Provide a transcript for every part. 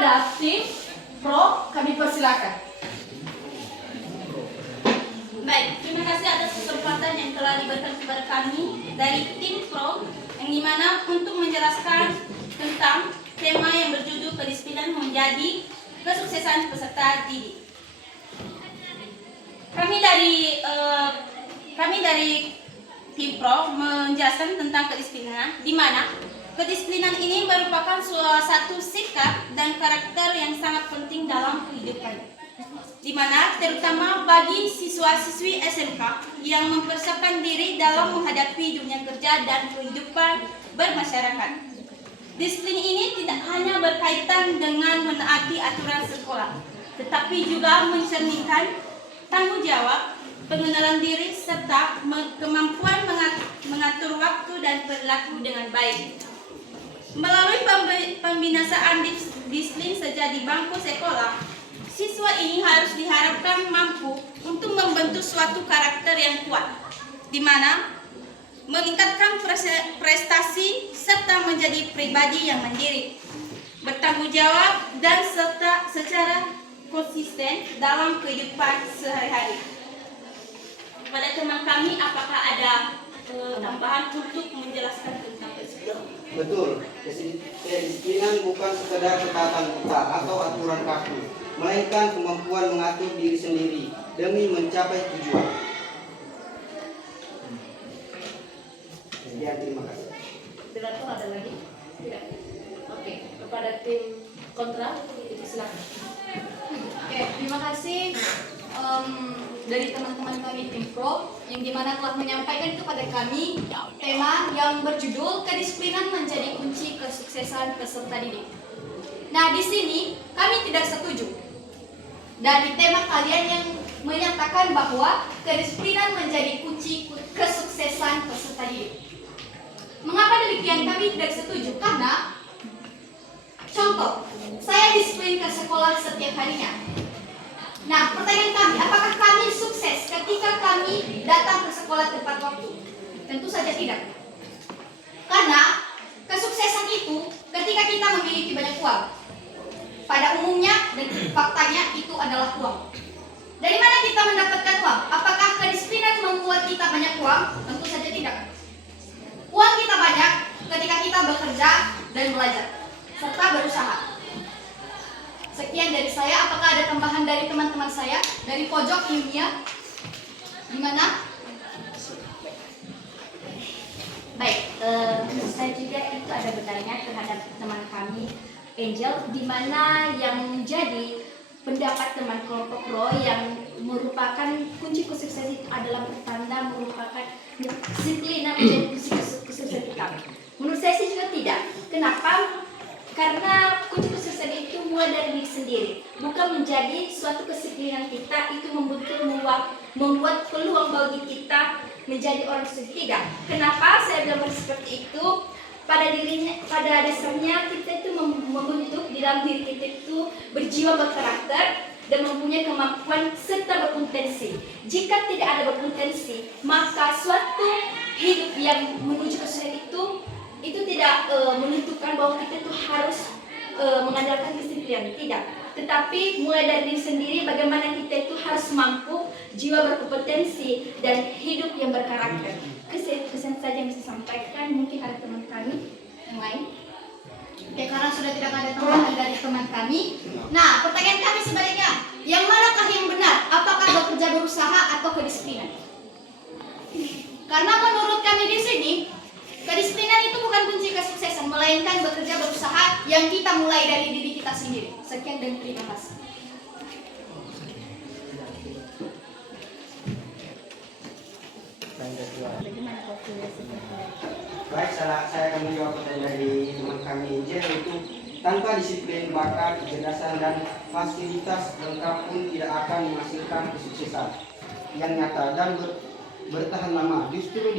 kepada tim pro, kami persilakan. Baik, terima kasih atas kesempatan yang telah diberikan kepada kami dari tim pro, yang dimana untuk menjelaskan tentang tema yang berjudul kedisiplinan menjadi kesuksesan peserta didik. Kami dari tim pro menjelaskan tentang kedisiplinan, di mana kedisiplinan ini merupakan suatu sikap dan karakter yang sangat penting dalam kehidupan, di mana terutama bagi siswa-siswi SMK yang mempersiapkan diri dalam menghadapi dunia kerja dan kehidupan bermasyarakat. Disiplin ini tidak hanya berkaitan dengan menaati aturan sekolah, tetapi juga mencerminkan tanggung jawab, pengenalan diri, serta kemampuan mengatur waktu dan perilaku dengan baik. Melalui pembinaan disiplin sejak di bangku sekolah, siswa ini harus diharapkan mampu untuk membentuk suatu karakter yang kuat, di mana meningkatkan prestasi serta menjadi pribadi yang mandiri, bertanggung jawab, dan serta secara konsisten dalam kehidupan sehari-hari. Pada teman kami, apakah ada tambahan untuk menjelaskan tentang kedisiplinan? Betul, kedisiplinan bukan sekedar ketaatan kita atau aturan kaku, melainkan kemampuan mengatur diri sendiri demi mencapai tujuan. Sekian, terima kasih. Tidak ada lagi? Tidak. Oke, kepada tim kontra, itu silakan. Oke, terima kasih dari teman-teman kami tim pro yang dimana telah menyampaikan kepada kami tema yang berjudul kedisiplinan menjadi kunci kesuksesan peserta didik. Nah, di sini kami tidak setuju dari tema kalian yang menyatakan bahwa kedisiplinan menjadi kunci kesuksesan peserta didik. Mengapa demikian? Kami tidak setuju karena contoh, saya disiplin ke sekolah setiap harinya. Nah, pertanyaan kami, apakah kami sukses ketika kami datang ke sekolah tepat waktu? Tentu saja tidak. Karena kesuksesan itu ketika kita memiliki banyak uang. Pada umumnya dan faktanya itu adalah uang. Dari mana kita mendapatkan uang? Apakah kedisiplinan membuat kita banyak uang? Tentu saja tidak. Uang kita banyak ketika kita bekerja dan belajar serta berusaha. Sekian dari saya. Apakah ada tambahan dari teman-teman saya dari pojok ilmiah? Gimana? Baik, saya juga itu ada bertanya terhadap teman kami Angel, di mana yang menjadi pendapat teman kelompok pro yang merupakan kunci kesuksesan itu adalah pertanda merupakan disiplin menjadi kunci kesuksesan kita. Menurut saya sih juga tidak. Kenapa? Karena kunci kesuksesan itu mulai dari diri sendiri, bukan menjadi suatu kedisiplinan kita itu membuat peluang bagi kita menjadi orang sukses. Tidak. Kenapa saya bilang seperti itu? Pada dasarnya kita itu membentuk di dalam diri kita itu berjiwa berkarakter dan mempunyai kemampuan serta berpotensi. Jika tidak ada berpotensi, maka suatu hidup yang menuju kesuksesan itu tidak menentukan bahwa kita itu harus mengandalkan disiplin, tidak. Tetapi mulai dari diri sendiri bagaimana kita itu harus mampu jiwa berkompetensi dan hidup yang berkarakter. Kesan saja yang bisa sampaikan, mungkin ada teman kami yang lain. Oke, karena sudah tidak ada tambahan dari teman kami. Nah, pertanyaan kami sebaliknya, yang manakah yang benar? Apakah bekerja berusaha atau kedisiplinan? Karena menurut kami di sini, kedisiplinan itu bukan kunci kesuksesan, melainkan bekerja berusaha yang kita mulai dari diri kita sendiri. Sekian dan terima kasih. Baik, saya akan menjawab pertanyaan dari teman kami Angel, yaitu tanpa disiplin, bakat, kecerdasan, dan fasilitas lengkap pun tidak akan menghasilkan kesuksesan yang nyata dan bertahan lama. Justru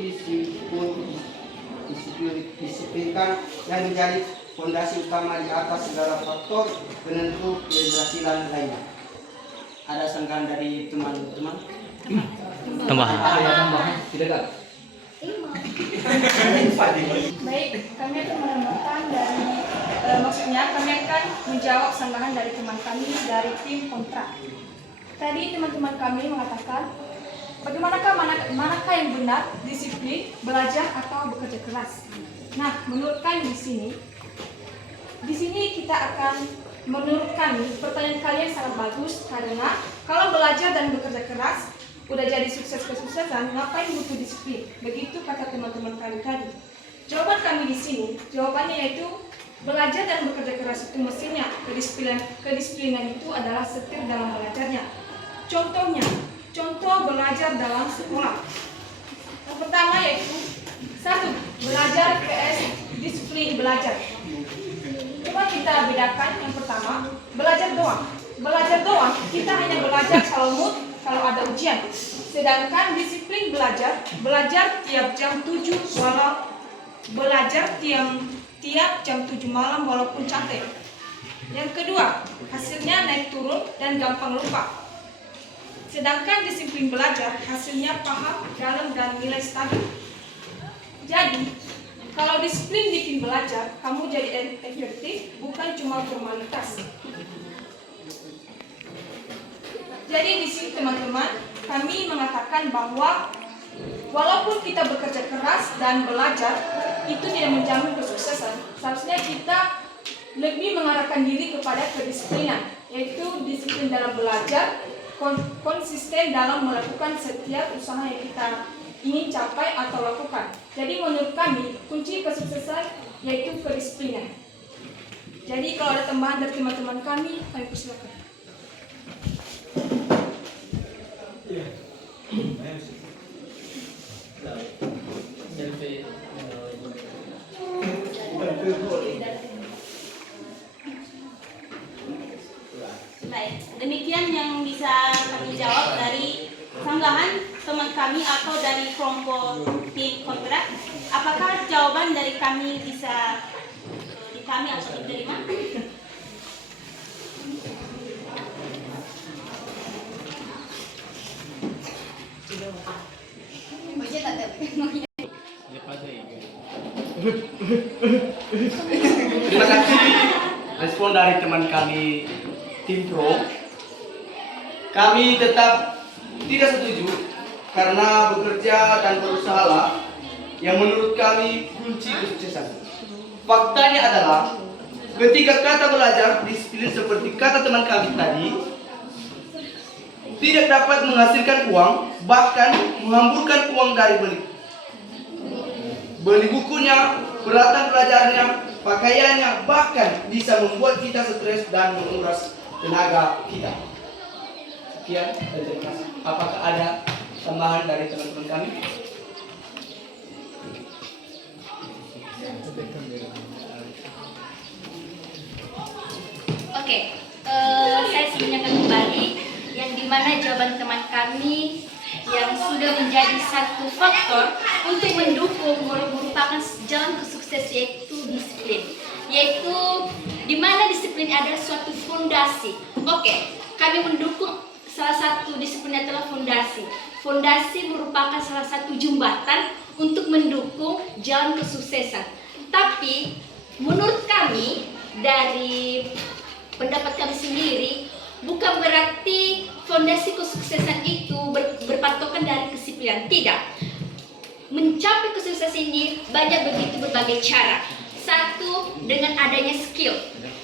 disiplinkan yang menjadi fondasi utama di atas segala faktor penentu keberhasilan lainnya. Ada sanggahan dari teman-teman? Tambahan. Tidak ada. Baik, kami akan menambahkan dari maksudnya kami akan menjawab sanggahan dari teman kami dari tim kontra. Tadi teman-teman kami mengatakan, bagaimanakah manakah yang benar, disiplin, belajar atau bekerja keras? Nah, menurut kami di sini kita akan, menurut kami pertanyaan kalian sangat bagus karena kalau belajar dan bekerja keras udah jadi sukses kesuksesan, ngapain butuh disiplin? Begitu kata teman-teman kami tadi. Jawaban kami di sini, jawabannya yaitu belajar dan bekerja keras itu mestinya kedisiplinan itu adalah setir dalam belajarnya. Contohnya, contoh belajar dalam sekolah. Yang pertama yaitu 1. Belajar PS disiplin belajar. Coba kita bedakan. Yang pertama, belajar doang. Belajar doang, kita hanya belajar kalau ada ujian. Sedangkan disiplin belajar tiap jam 7 tiap jam 7 malam walaupun capek. Yang kedua, hasilnya naik turun dan gampang lupa. Sedangkan disiplin belajar hasilnya paham, dalam dan nilai stabil. Jadi, kalau disiplin bikin belajar, kamu jadi efektif, bukan cuma formalitas. Jadi di sini teman-teman, kami mengatakan bahwa walaupun kita bekerja keras dan belajar, itu tidak menjamin kesuksesan. Seharusnya kita lebih mengarahkan diri kepada kedisiplinan, yaitu disiplin dalam belajar, konsisten dalam melakukan setiap usaha yang kita ingin capai atau lakukan. Jadi menurut kami, kunci kesuksesan yaitu kedisiplinan. Jadi kalau ada tambahan dari teman-teman kami persilakan. Baik, demikian yang bisa kami jawab dari sanggahan teman kami atau dari kelompok tim kontra. Apakah jawaban dari kami bisa di kami atau diterima? Terima kasih respon dari teman kami tim pro. Kami tetap tidak setuju karena bekerja dan berusaha yang menurut kami kunci kesuksesan. Faktanya adalah ketika kata belajar disiplin seperti kata teman kami tadi tidak dapat menghasilkan uang, bahkan menghamburkan uang dari beli bukunya, peralatan belajarnya, pakaiannya, bahkan bisa membuat kita stres dan menguras tenaga kita. Sekian, terima kasih. Apakah ada tambahan dari teman-teman kami? Oke, saya sebenarnya kembali yang dimana jawaban teman kami yang sudah menjadi satu faktor untuk mendukung merupakan jalan ke sukses yaitu disiplin, yaitu dimana disiplin adalah suatu fondasi. Oke, kami mendukung salah satu disiplin adalah fondasi. Fondasi merupakan salah satu jembatan untuk mendukung jalan kesuksesan. Tapi menurut kami dari pendapat kami sendiri, bukan berarti fondasi kesuksesan itu berpatokan dari kedisiplinan. Tidak. Mencapai kesuksesan ini banyak begitu berbagai cara. Satu, dengan adanya skill.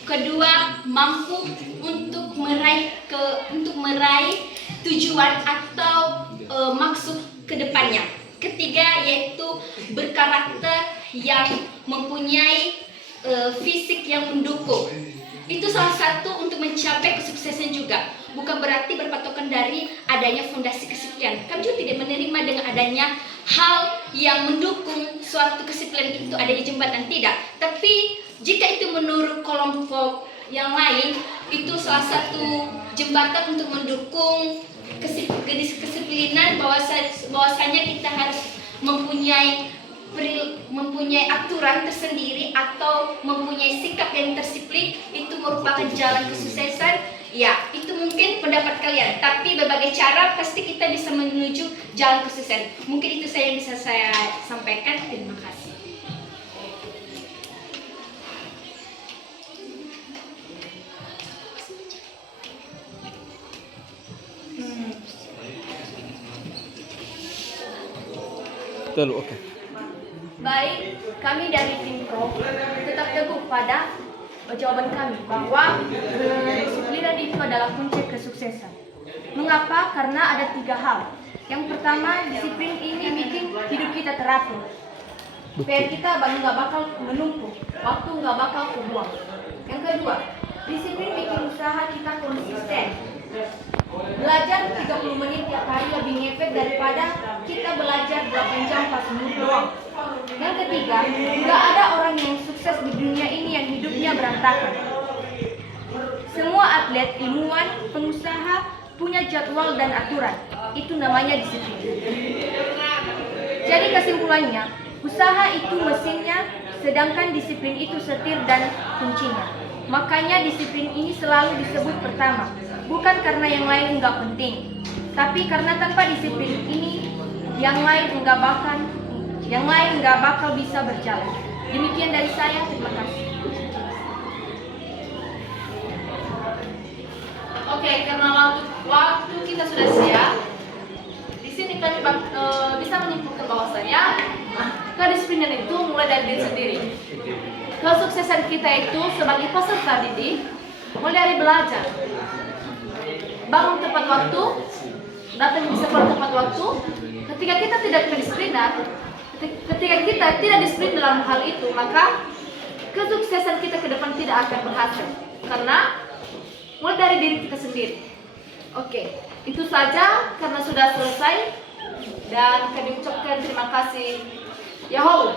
Kedua, mampu untuk meraih tujuan atau maksud kedepannya. Ketiga, yaitu berkarakter yang mempunyai fisik yang mendukung. Itu salah satu untuk mencapai kesuksesan juga. Bukan berarti berpatokan dari adanya fondasi kedisiplinan. Kami juga tidak menerima dengan adanya hal yang mendukung suatu kedisiplinan itu adanya jembatan, tidak. Tapi jika itu menurut kelompok yang lain, itu salah satu jembatan untuk mendukung kedisiplinan, bahwasanya kita harus mempunyai aturan tersendiri atau mempunyai sikap yang disiplin. Itu merupakan jalan kesuksesan. Ya, itu mungkin pendapat kalian, tapi berbagai cara pasti kita bisa menuju jalan kesuksesan. Mungkin itu saya yang bisa saya sampaikan. Terima kasih. Telu, oke. Baik, kami dari tim Pro tetap teguh pada jawaban kami bahwa kedisiplinan itu adalah kunci kesuksesan. Mengapa? Karena ada 3 hal. Yang pertama, disiplin ini bikin hidup kita teratur. PR kita nggak bakal menumpuk, waktu nggak bakal kebuang. Yang kedua, disiplin bikin usaha kita konsisten. Belajar 30 menit tiap hari lebih ngefek daripada kita belajar 8 jam pas menit doang. Yang ketiga, nggak ada orang yang sukses di dunia ini yang hidupnya berantakan. Semua atlet, ilmuwan, pengusaha punya jadwal dan aturan. Itu namanya disiplin. Jadi kesimpulannya, usaha itu mesinnya, sedangkan disiplin itu setir dan kuncinya. Makanya disiplin ini selalu disebut pertama. Bukan karena yang lain nggak penting, tapi karena tanpa disiplin ini, yang lain nggak bakal bisa berjalan. Demikian dari saya, terima kasih. Oke, karena waktu kita sudah siap, di sini kami bisa menyimpulkan bahwasanya kedisiplinan itu mulai dari diri sendiri. Kesuksesan kita itu sebagai peserta didik mulai dari belajar, bangun tepat waktu, datang di sekolah tepat waktu. Ketika kita tidak kedisiplinan, ketika kita tidak disiplin dalam hal itu, maka kesuksesan kita ke depan tidak akan berhasil. Karena mulai dari diri kita sendiri. Oke, itu saja karena sudah selesai dan kami ucapkan terima kasih. Yahoo.